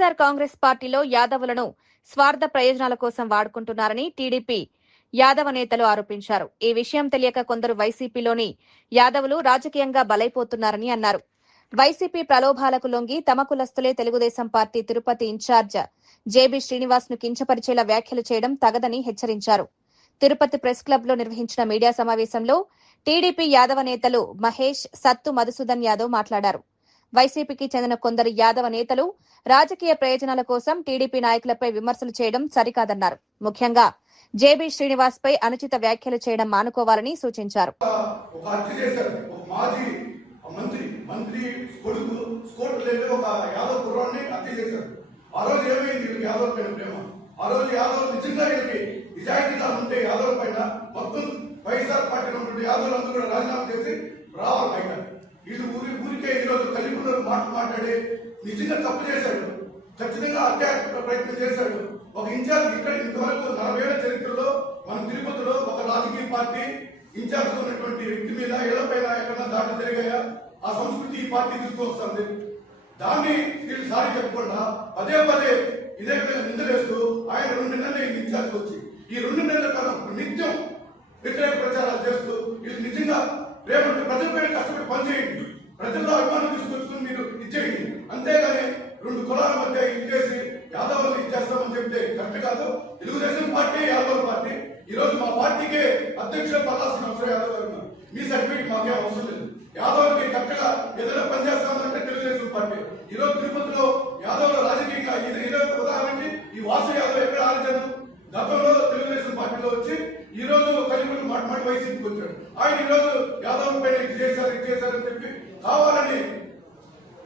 వైఎస్సార్ కాంగ్రెస్ పార్టీలో యాదవులను స్వార్థ ప్రయోజనాల కోసం వాడుకుంటున్నారని టీడీపీ యాదవ నేతలు ఆరోపించారు. ఈ విషయం తెలియక కొందరు వైసీపీలోని యాదవులు రాజకీయంగా బలైపోతున్నారని అన్నారు. వైసీపీ ప్రలోభాలకు లొంగి తమ కులస్తులే Telugu Desam party Tirupati incharge JB Srinivas ను కించపరిచేలా వ్యాఖ్యలు చేయడం తగదని హెచ్చరించారు. తిరుపతి ప్రెస్ క్లబ్ లో నిర్వహించిన మీడియా సమావేశంలో టీడీపీ యాదవ నేతలు మహేష్, సత్తు మధుసూదన్ యాదవ్ మాట్లాడారు. వైసీపీకి చెందిన కొందరు యాదవ నేతలు రాజకీయ ప్రయోజనాల కోసం టీడీపీ నాయకులపై విమర్శలు చేయడం సరికాదన్నారు. ముఖ్యంగా జేబీ శ్రీనివాస్ పై అనుచిత వ్యాఖ్యలు చేయడం మానుకోవాలని సూచించారు. ఇది ఊరికే ఈరోజు కలిపులో మాట్లాడి నిజంగా తప్పు చేశాడు. ఖచ్చితంగా హత్యాత్మక ప్రయత్నం చేశాడు. ఒక ఇన్ఛార్జ్ ఇక్కడ ఇంతవరకు 40 ఏళ్ల చరిత్రలో మన తిరుపతిలో ఒక రాజకీయ పార్టీ ఇన్ఛార్జ్ ఉన్నటువంటి వ్యక్తి మీద ఏళ్లపైన ఎక్కడన్నా దాడులు జరిగాయా? ఆ సంస్కృతి ఈ పార్టీ తీసుకొస్తుంది. దాన్ని వీళ్ళు సారి చెప్పకుండా పదే పదే ఇదే విధంగా నిందలేస్తూ ఆయన 2 నెలలు ఇన్ఛార్జ్ వచ్చి ఈ 2 నెలల కాలం నిత్యం వ్యతిరేక ప్రచారాలు చేస్తూ వీళ్ళు నిజంగా రేపు ప్రజలపై కష్టపడి పనిచేయండి, ప్రజల్లో అభిమానం తీసుకొచ్చుకుని మీరు ఇచ్చేయండి. అంతేగాని 2 కులాల మధ్య ఇచ్చేసి యాదవులు ఇచ్చేస్తామని చెప్తే కరెక్ట్ కాదు. Telugu Desam party Yadav party. ఈ రోజు మా పార్టీకే అధ్యక్షుడు పల్లాల్సిన అవసరం యాదవ్ గారు. మీ సర్టిఫికేట్ మాకేం అవసరం లేదు. యాదవ్కి కరెక్ట్గా ఏదైనా పనిచేస్తామంటే తెలుగుదేశం పార్టీ. ఈ రోజు తిరుపతిలో యాదవ్ల రాజకీయంగా ఇదే ఉదాహరణకి ఈ వాసు యాదవ్ ఎక్కడ ఆలోచన గతంలో తెలుగుదేశం పార్టీలో వచ్చి ఈ రోజు కలిపి మాట వైసీపీకి వచ్చాడు. ఆయన ఈ రోజు యాదవ్ పైన ఇది చేశారని చెప్పి కావాలని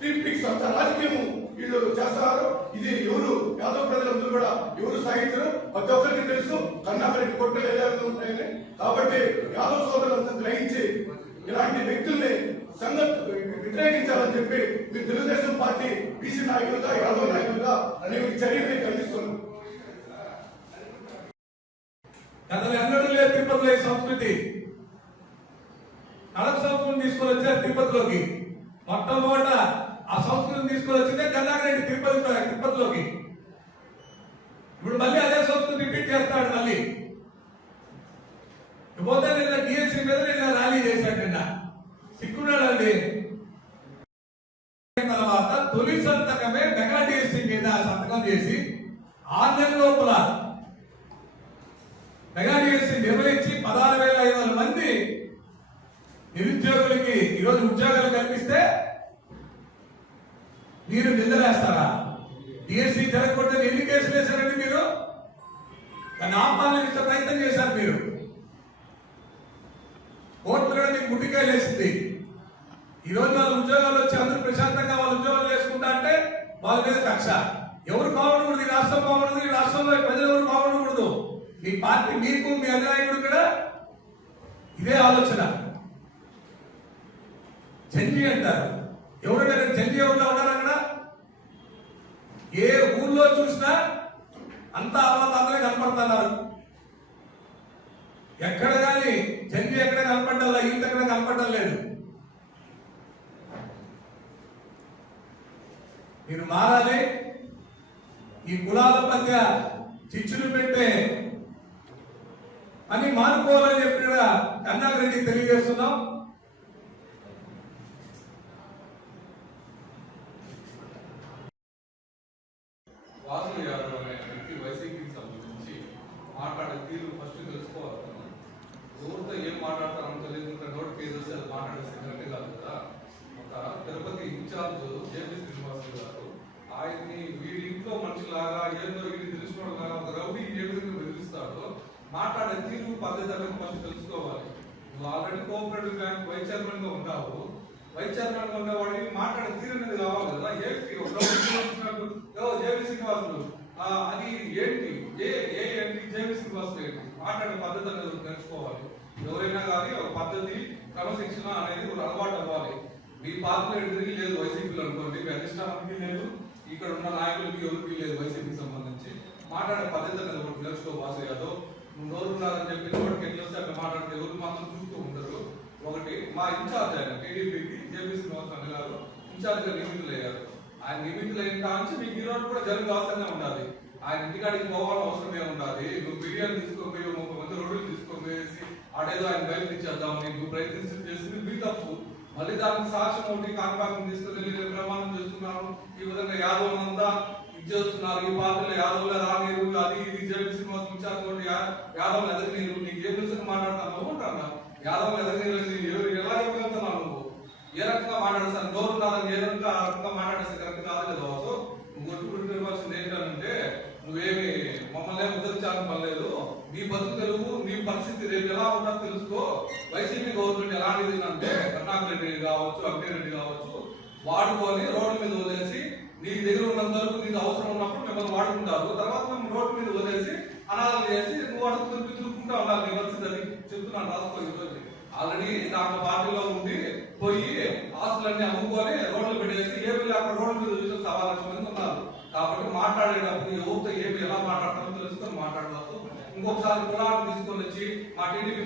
టీపిక్స్ అంత రాజకీయం వీళ్ళు చేస్తారు. ఇది ఎవరు యాదవ్ ప్రజలందరూ కూడా ఎవరు సాగించరు, ప్రతి ఒక్కరికి తెలుసు. కన్నారెడ్డి కొట్టలు ఎలా ఉంటాయని. కాబట్టి యాదవ్ సోదరులంతా గ్రహించి ఇలాంటి వ్యక్తుల్ని వ్యతిరేకించాలని చెప్పి మీరు తెలుగుదేశం పార్టీ బీసీ నాయకులుగా యాదవ్ నాయకులుగా నేను చర్యని ఖండిస్తున్నాను. గతంలో ఎన్నడూ లేదు తిరుపతిలో ఈ సంస్కృతి. కడప సంస్కృతిని తీసుకొని వచ్చారు తిరుపతిలోకి. మొట్టమొదట ఆ సంస్కృతిని తీసుకొని వచ్చిందే కన్నారెడ్డి తిరుపతిలోకి. ఇప్పుడు మళ్ళీ అదే సంస్కృతి రిపీట్ చేస్తాడు. మళ్ళీ పోతే నిన్న డిఎస్సీ మీద నిన్న ర్యాలీ చేశాడు. నిన్న సిక్కున్నాడండి. తర్వాత తొలి సంతకమే మెగా డిఎస్సీ మీద సంతకం చేసి 6 నెలల లోపల మెగా డిఎస్సీ నిర్వహించి 16,500 మంది నిరుద్యోగులకి ఈరోజు ఉద్యోగాలు కల్పిస్తే మీరు నిందలేస్తారా? డిఎస్సీ జరగకుండా ఎన్ని కేసులు వేశారండి మీరు? కానీ ఆపాలని ప్రయత్నం చేశారు మీరు. కోర్టు కూడా మీకు ముట్టికాయలు వేసింది. ఈరోజు వాళ్ళ ఉద్యోగాలు వచ్చి అందరూ ప్రశాంతంగా వాళ్ళ ఉద్యోగాలు చేసుకుంటా అంటే వాళ్ళ మీద కక్ష. ఎవరు బాగుండకూడదు, ఈ రాష్ట్రం బాగుండదు, ఈ రాష్ట్రంలో ప్రజలు ఎవరు బాగుండకూడదు. మీ పార్టీ మీకు మీ అధినాయకుడు కూడా ఇదే ఆలోచన. జంజి అంటారు. ఎవరైనా జంజి ఎవరిలో ఉన్నారు అక్కడ? ఏ ఊళ్ళో చూసినా అంతా అందరూ కనపడుతున్నారు. ఎక్కడ కానీ జంజి ఎక్కడ కనపడ్డా ఈత ఎక్కడ కనపడడం లేదు. మీరు మారాలి. ఈ కులాల మధ్య చిచ్చులు పెట్టే అని మానుకోవాలని చెప్పి కూడా కన్నారెడ్డి తెలియజేస్తున్నాం. వాసు యాదవ్ అనే వ్యక్తి వైసీపీకి సంబంధించి మాట్లాడే తీరు ఫస్ట్ తెలుసుకోవాలి. ఎవరితో ఏం మాట్లాడతారో తెలియదు. నోట్ కేసు అది మాట్లాడేసి కరెక్ట్ కాదు కదా. ఒక తిరుపతి ఇన్ఛార్జ్ జేబీ శ్రీనివాస్ గారు ఆయన్ని వీడి ఇంట్లో మనిషిలాగా ఏదో వీడిని తెలుసుకోవడం ఒక రౌడీ ఏ విధంగా బెదిరిస్తాడో మాట్లాడే తీరు పద్ధతి అనేది ఫస్ట్ తెలుసుకోవాలి. నువ్వు already cooperative bank vice chairman గా ఉంటావు. వైస్ చైర్మన్ గా ఉన్నవాడికి మాట్లాడే తీరు అనేది కావాలి కదా. జేబీ శ్రీనివాసులు అది ఏంటి ఏంటి జేబీ శ్రీనివాసులు ఏంటి మాట్లాడే పద్ధతి అనేది నేర్చుకోవాలి. ఎవరైనా కానీ ఒక పద్ధతి క్రమశిక్షణ అనేది అలవాటు అవ్వాలి. మీ పార్టీలో ఎదురికి లేదు వైసీపీలో అనుకోండి, మీ అధిష్టానానికి లేదు, ఇక్కడ ఉన్న నాయకులకి ఎవరికి లేదు. వైసీపీకి సంబంధించి మాట్లాడే పద్ధతి అనేది ఒకటి నేర్చుకో వాసు యాదవ్. నువ్వు నోరున్నారని చెప్పి నోటికి ఎట్లా వస్తే అట్లా మాట్లాడితే ఎవరు మాత్రం చూస్తూ ఉంటారు. ఒకటి మా ఇన్ఛార్జ్ ఆయన టీడీపీకి జేబీ శ్రీనివాస్ అన్న గారు ఇన్ఛార్జ్ గా నియమితులు అయ్యారు. ఆయన నియమితులైన కాంచి మీకు ఈ రోజు కూడా జరుగు అవసరంగా ఉండాలి. ఆయన ఇంటికాడికి పోవాలని అవసరం ఏముండాలి? నువ్వు బిర్యానీ తీసుకొని 30 మంది రోడ్లు తీసుకొని ఆడేదో ఆయన బయటకు ఇచ్చేద్దాం నువ్వు ప్రయత్నించి చేసింది మీ తప్పు. మళ్ళీ దానికి సాక్ష్యం ఒకటి కాణిపాకం తీసుకుని ప్రమాణం చేస్తున్నాను, ఈ విధంగా యాదవులంతా చేస్తున్నారు, ఈ పార్టీలో యాదవులే రానిరు, అది ఇది జడ్పీ శ్రీనివాస్ ఇన్ఛార్జ్ యాదవులు ఎదగనీరు, నీకు ఏ పిలుచుకు మాట్లాడుతున్నావు అంటున్నా. యాదవులు ఎదగనీరు ఎలా ఇవ్వగలుగుతున్నావు నువ్వు? ఏ రకంగా మాట్లాడేస్తాను? నోరు కాదని ఏ రకంగా ఆ రకంగా మాట్లాడేస్తే కరెక్ట్ కాదు కదా. సో నువ్వు ఇవ్వాల్సింది ఏంటంటే నువ్వేమి మమ్మల్ని ఉద్ధరించాలని పర్లేదు, నీ బతుకు తెలుగు, నీ పరిస్థితి రేపు ఎలా ఉంటుందో తెలుసుకో. వైసీపీ గవర్నమెంట్ ఎలాంటిది అంటే కరుణాకర్ రెడ్డి కావచ్చు, అగ్నిరెడ్డి కావచ్చు, వాడుకొని రోడ్ల మీద వదిలేసి నీ దగ్గర ఉన్నంత వరకు నీకు అవసరం ఉన్నప్పుడు మిమ్మల్ని వాడుకుంటారు. తర్వాత మేము రోడ్డు మీద వదిలేసి అనాథలు చేసి నువ్వు అడుగుతూ తిరుగుకుంటా ఉండాలి. నీ పరిస్థితి అది చెప్తున్నాను, రాసుకో. ఈరోజు ఆల్రెడీ దాంట్లో పార్టీలో ఉండి పోయి ఆస్తులన్నీ అమ్ముకొని రోడ్లు పెట్టేసి ఏమి అక్కడ రోడ్ల మీద చూసిన 1,00,000 మంది ఉన్నారు. కాబట్టి మాట్లాడేటప్పుడు ఎవరితో ఏమి ఎలా మాట్లాడతారో తెలుసుకొని మాట్లాడవచ్చు. ఇంకొకసారి కులాన్ని తీసుకొని వచ్చి మా టీడీపీ